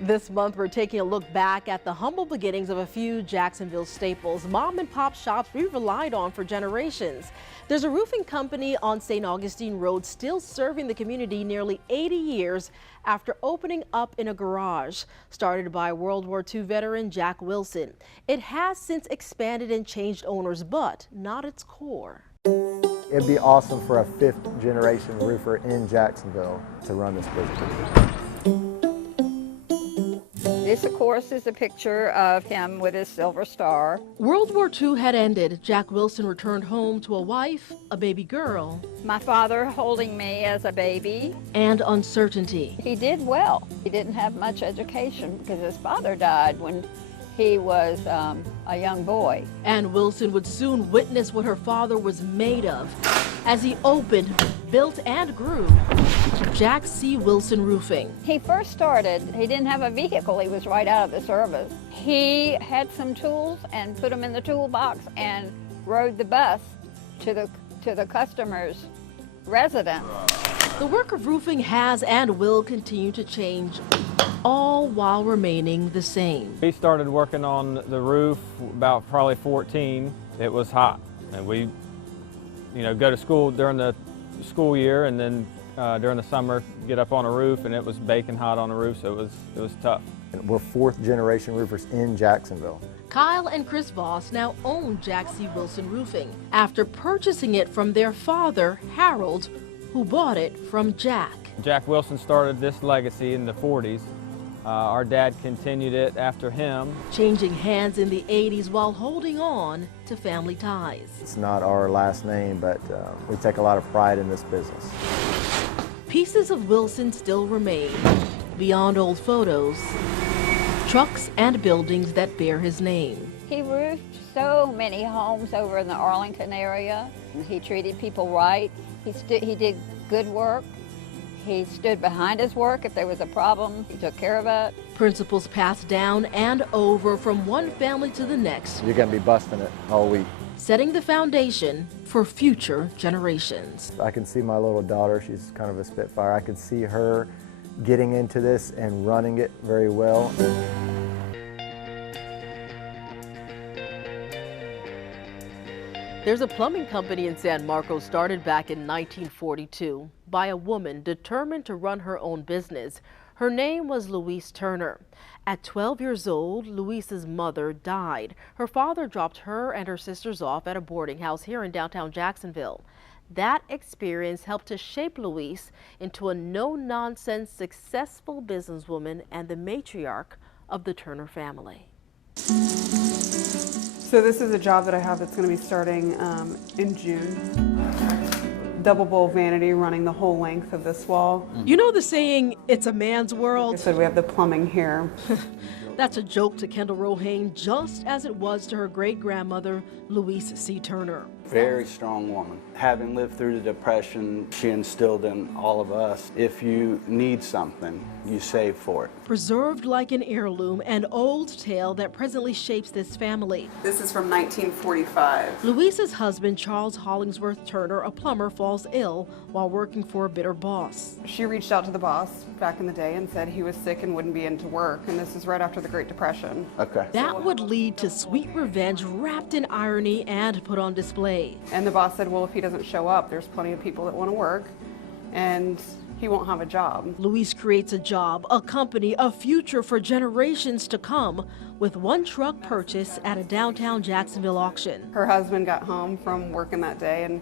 This month, we're taking a look back at the humble beginnings of a few Jacksonville staples, mom and pop shops we've relied on for generations. There's a roofing company on St. Augustine Road still serving the community nearly 80 years after opening up in a garage. Started by World War II veteran Jack Wilson. It has since expanded and changed owners, but not its core. It'd be awesome for a fifth-generation roofer in Jacksonville to run this business. This, of course, is a picture of him with his silver star. World War II had ended. Jack Wilson returned home to a wife, a baby girl, My father holding me as a baby. and uncertainty. He did well. He didn't have much education because his father died when he was a young boy. And Wilson would soon witness what her father was made of as he opened, built, and grew Jack C. Wilson Roofing. He first started, he didn't have a vehicle, he was right out of the service. He had some tools and put them in the toolbox and rode the bus to the customer's residence. The work of roofing has and will continue to change, all while remaining the same. We started working on the roof about probably 14. It was hot, and we, go to school during the school year, and then during the summer get up on a roof, and it was baking hot on the roof, so it was tough. We're fourth-generation roofers in Jacksonville. Kyle and Chris Voss now own Jack C. Wilson Roofing after purchasing it from their father, Harold, who bought it from Jack. Jack Wilson started this legacy in the 40s. Our dad continued it after him. Changing hands in the 80s while holding on to family ties. It's not our last name, but we take a lot of pride in this business. Pieces of Wilson still remain beyond old photos, trucks and buildings that bear his name. He roofed so many homes over in the Arlington area. He treated people right. He did good work. He stood behind his work. If there was a problem, he took care of it. Principles passed down and over from one family to the next, You're going to be busting it all week. setting the foundation for future generations. I can see my little daughter, she's kind of a spitfire. I could see her getting into this and running it very well. There's a plumbing company in San Marcos started back in 1942 by a woman determined to run her own business. Her name was Louise Turner. At 12 years old, Louise's mother died. Her father dropped her and her sisters off at a boarding house here in downtown Jacksonville. That experience helped to shape Louise into a no-nonsense, successful businesswoman and the matriarch of the Turner family. So this is a job that I have that's going to be starting in June. Double bowl vanity running the whole length of this wall. You know the saying, it's a man's world? Like I said, we have the plumbing here. That's a joke to Kendall Rohane, just as it was to her great-grandmother, Louise C. Turner. Very strong woman. Having lived through the Depression, she instilled in all of us, if you need something, you save for it. Preserved like an heirloom, an old tale that presently shapes this family. This is from 1945. Louise's husband, Charles Hollingsworth Turner, a plumber, falls ill while working for a bitter boss. She reached out to the boss back in the day and said he was sick and wouldn't be into work, and this is right after the Great Depression. Okay. That would lead to sweet revenge wrapped in irony and put on display. And the boss said, well, if he doesn't show up, there's plenty of people that want to work, and he won't have a job. Louise creates a job, a company, a future for generations to come with one truck purchase at a downtown Jacksonville auction. Her husband got home from working that day, and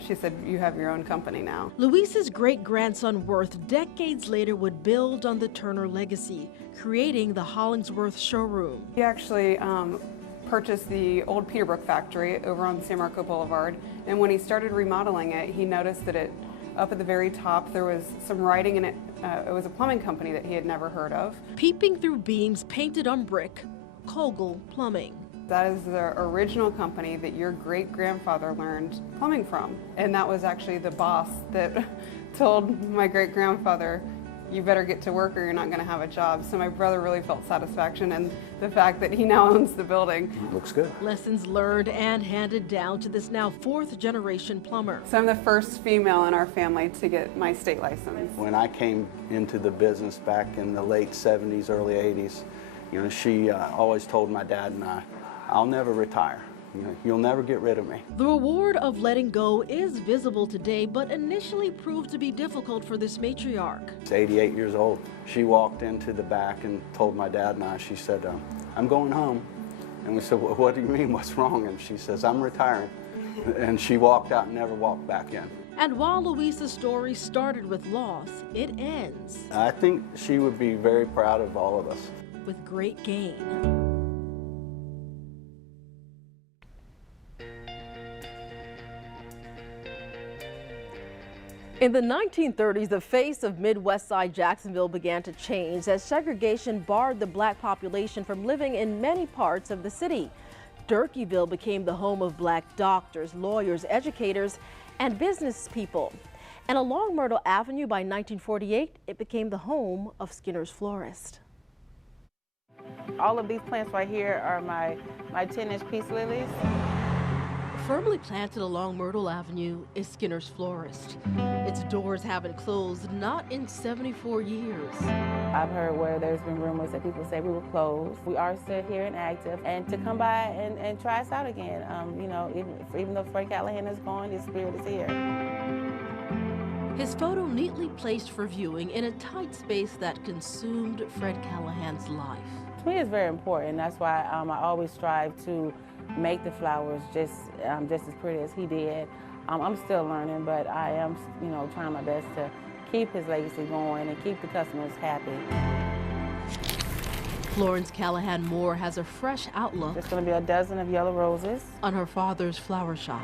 she said, you have your own company now. Louise's great-grandson Worth decades later would build on the Turner legacy, creating the Hollingsworth showroom. He actually purchased the old Peterbrook factory over on San Marco Boulevard, and when he started remodeling it, he noticed that up at the very top there was some writing in it. It was a plumbing company that he had never heard of. Peeping through beams painted on brick, Kogel Plumbing. That is the original company that your great-grandfather learned plumbing from, and that was actually the boss that told my great-grandfather, you better get to work or you're not going to have a job. So my brother really felt satisfaction in the fact that he now owns the building. Looks good. Lessons learned and handed down to this now 4th-generation plumber. So I'm the first female in our family to get my state license. When I came into the business back in the late 70s, early 80s, you know, she always told my dad and I, I'll never retire. You know, you'll never get rid of me. The reward of letting go is visible today, but initially proved to be difficult for this matriarch. She's 88 years old. She walked into the back and told my dad and I, she said, I'm going home. And we said, well, what do you mean, what's wrong? And she says, I'm retiring. And she walked out and never walked back in. And while Luisa's story started with loss, it ends I think she would be very proud of all of us. with great gain. In the 1930s, the face of Midwest side Jacksonville began to change as segregation barred the black population from living in many parts of the city. Durkeeville became the home of black doctors, lawyers, educators, and business people. And along Myrtle Avenue by 1948, it became the home of Skinner's Florist. All of these plants right here are my 10-inch peace lilies. Firmly planted along Myrtle Avenue is Skinner's Florist. Its doors haven't closed, not in 74 years. I've heard where there's been rumors that people say we were closed. We are still here and active, and to come by and try us out again. You know, even though Fred Callahan is gone, his spirit is here. His photo neatly placed for viewing in a tight space that consumed Fred Callahan's life. To me, it's very important. That's why I always strive to make the flowers just as pretty as he did. I'm still learning, but I am, you know, trying my best to keep his legacy going and keep the customers happy. Florence Callahan Moore has a fresh outlook There's going to be a dozen of yellow roses. on her father's flower shop.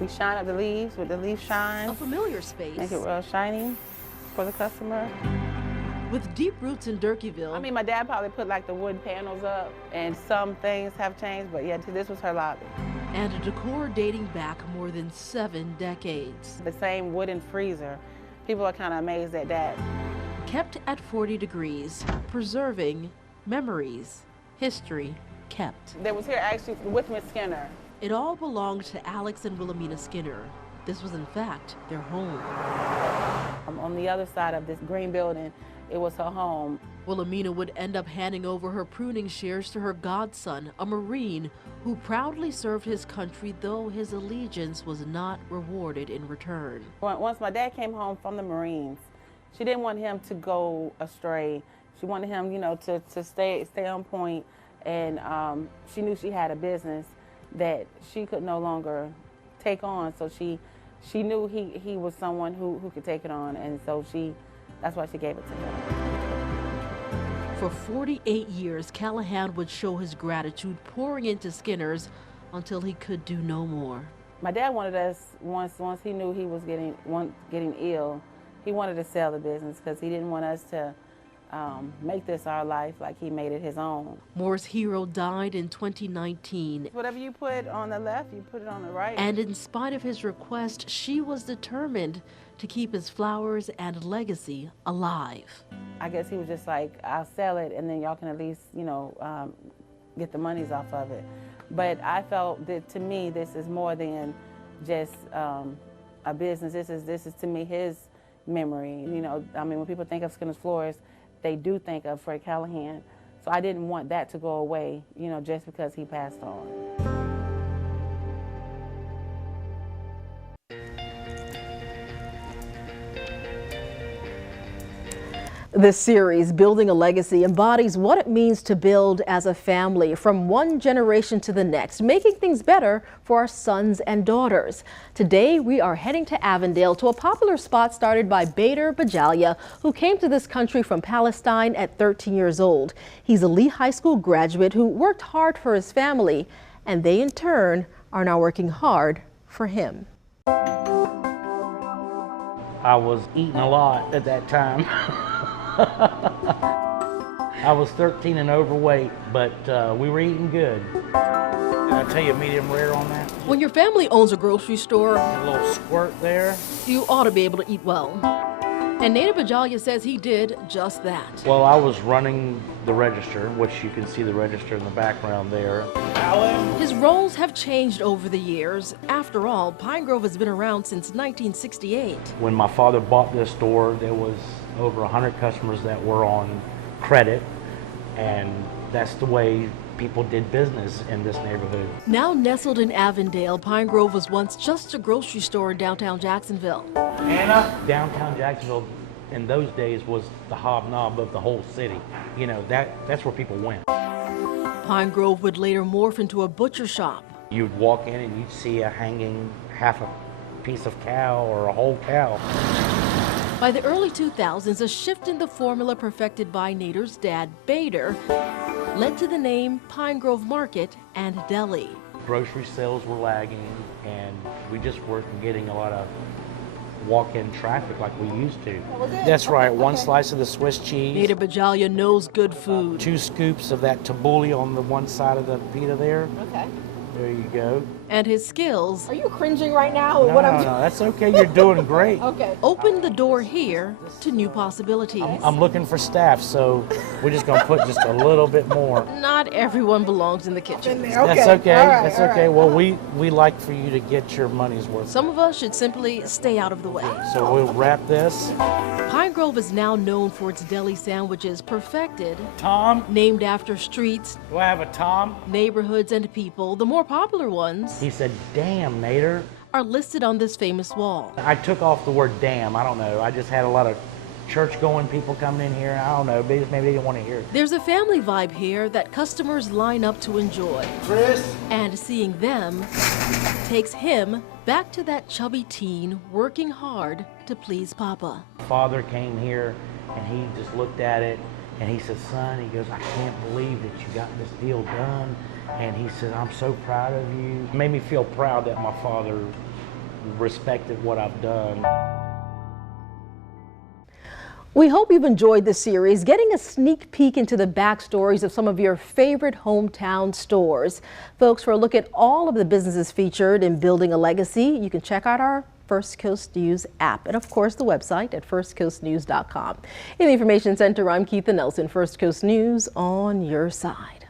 We shine up the leaves with the leaf shine. A familiar space Make it real shiny for the customer. with deep roots in Durkeeville. I mean, my dad probably put like the wood panels up, and some things have changed, but yeah, this was her lobby. And a decor dating back more than 7 decades. The same wooden freezer. People are kind of amazed at that. Kept at 40 degrees, preserving memories, history kept. They was here actually with Miss Skinner. It all belonged to Alex and Wilhelmina Skinner. This was in fact their home. On the other side of this green building, it was her home. Wilhelmina would end up handing over her pruning shears to her godson, a Marine who proudly served his country, though his allegiance was not rewarded in return. Once my dad came home from the Marines, she didn't want him to go astray. She wanted him, you know, to stay on point, and she knew she had a business that she could no longer take on, so she knew he was someone who could take it on, and so that's why she gave it to him. For 48 years, Callahan would show his gratitude, pouring into Skinner's until he could do no more. My dad wanted us, once he knew he was getting ill, he wanted to sell the business because he didn't want us to make this our life like he made it his own. Moore's hero died in 2019. Whatever you put on the left, you put it on the right. And in spite of his request, she was determined to keep his flowers and legacy alive. I guess he was just like, I'll sell it and then y'all can at least, you know, get the monies off of it. But I felt that to me, this is more than just a business. This is to me his memory. You know, I mean, when people think of Skinner's Florist, they do think of Fred Callahan. So I didn't want that to go away, you know, just because he passed on. This series, Building a Legacy, embodies what it means to build as a family from one generation to the next, making things better for our sons and daughters. Today, we are heading to Avondale to a popular spot started by Bader Bajalia, who came to this country from Palestine at 13 years old. He's a Lee High School graduate who worked hard for his family, and they in turn are now working hard for him. I was eating a lot at that time. I was 13 and overweight, but we were eating good. Did I tell you medium rare on that? When your family owns a grocery store, A little squirt there. you ought to be able to eat well. And Nader Bajalia says he did just that. Well, I was running the register, which you can see the register in the background there. His roles have changed over the years. After all, Pine Grove has been around since 1968. When my father bought this store, there was over 100 customers that were on credit, and that's the way people did business in this neighborhood. Now nestled in Avondale, Pine Grove was once just a grocery store in downtown Jacksonville. Anna? Downtown Jacksonville in those days was the hobnob of the whole city. You know, that's where people went. Pine Grove would later morph into a butcher shop. You'd walk in and you'd see a hanging half a piece of cow or a whole cow. By the early 2000s, a shift in the formula perfected by Nader's dad, Bader, led to the name Pine Grove Market and Deli. Grocery sales were lagging, and we just weren't getting a lot of walk-in traffic like we used to. That's right, one slice of the Swiss cheese, Nader Bajalia knows good food. 2 scoops of that tabbouleh on the one side of the pita there. Okay. There you go. And his skills Are you cringing right now? No, no, that's okay, you're doing great. Okay. opened the door here to new possibilities. I'm looking for staff, so we're just gonna put just a little bit more. Not everyone belongs in the kitchen. That's okay, that's okay. Well, we like for you to get your money's worth. Some of us should simply stay out of the way. So we'll wrap this. Pine Grove is now known for its deli sandwiches, perfected, Tom? named after streets, Do I have a Tom? neighborhoods, and people. The more popular ones He said, damn, Nader. are listed on this famous wall. I took off the word damn, I don't know. I just had a lot of church-going people coming in here. I don't know, maybe they didn't want to hear it. There's a family vibe here that customers line up to enjoy. Chris? And seeing them takes him back to that chubby teen working hard to please Papa. Father came here and he just looked at it and he said, son, he goes, I can't believe that you got this deal done. And he said, I'm so proud of you. It made me feel proud that my father respected what I've done. We hope you've enjoyed this series, getting a sneak peek into the backstories of some of your favorite hometown stores. Folks, for a look at all of the businesses featured in Building a Legacy, you can check out our First Coast News app and, of course, the website at firstcoastnews.com. In the Information Center, I'm Keitha Nelson, First Coast News on your side.